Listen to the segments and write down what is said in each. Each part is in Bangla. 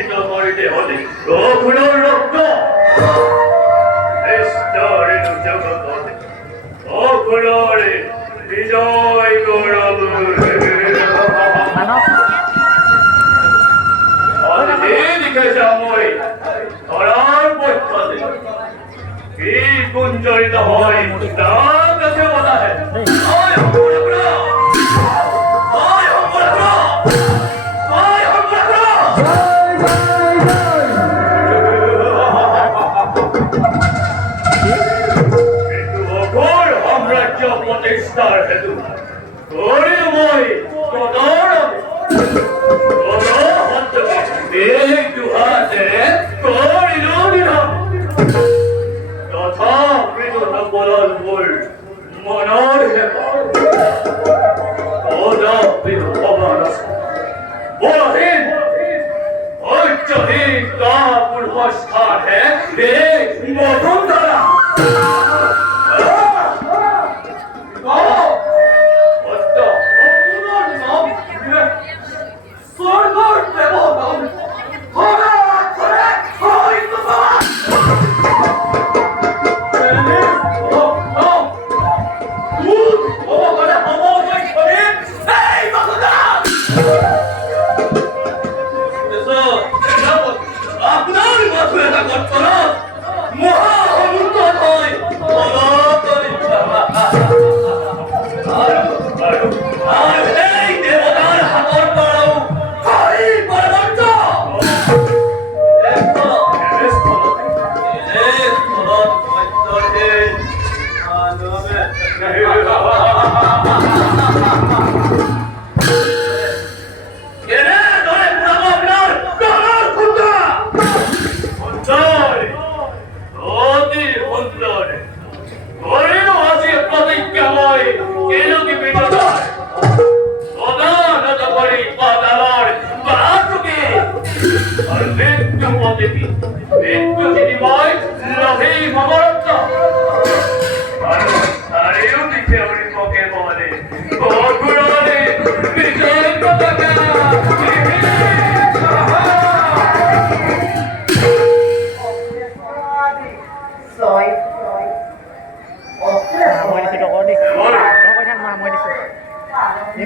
প্রভাবিত করিতে হলে রঘুর রক্ত স্তরের জগৎ অঘুরে বিজয় গৌরব এদিকে সময় ধরার পথে কি কুঞ্জরিত হয় তার কাছে বলা হয় প্রতিষ্ঠার হেতু গরিবময় কদর একটু হাতে করিল নিলাম তথাপি বলাল বল মনের কদাপি অবারস বলহীন ঐচ্ছহীন কা পূর্বস্থান হে বসুন্ধরা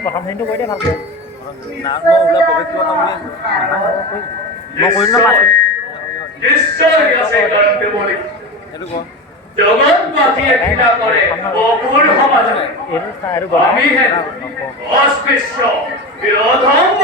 প্ৰথম দিনটো কৈ দে ভালকৈ জগৎবাসীয়ে ঘৃণা কৰে অপুৰ সমাজে আমি অস্পৃশ্য বিৰোধম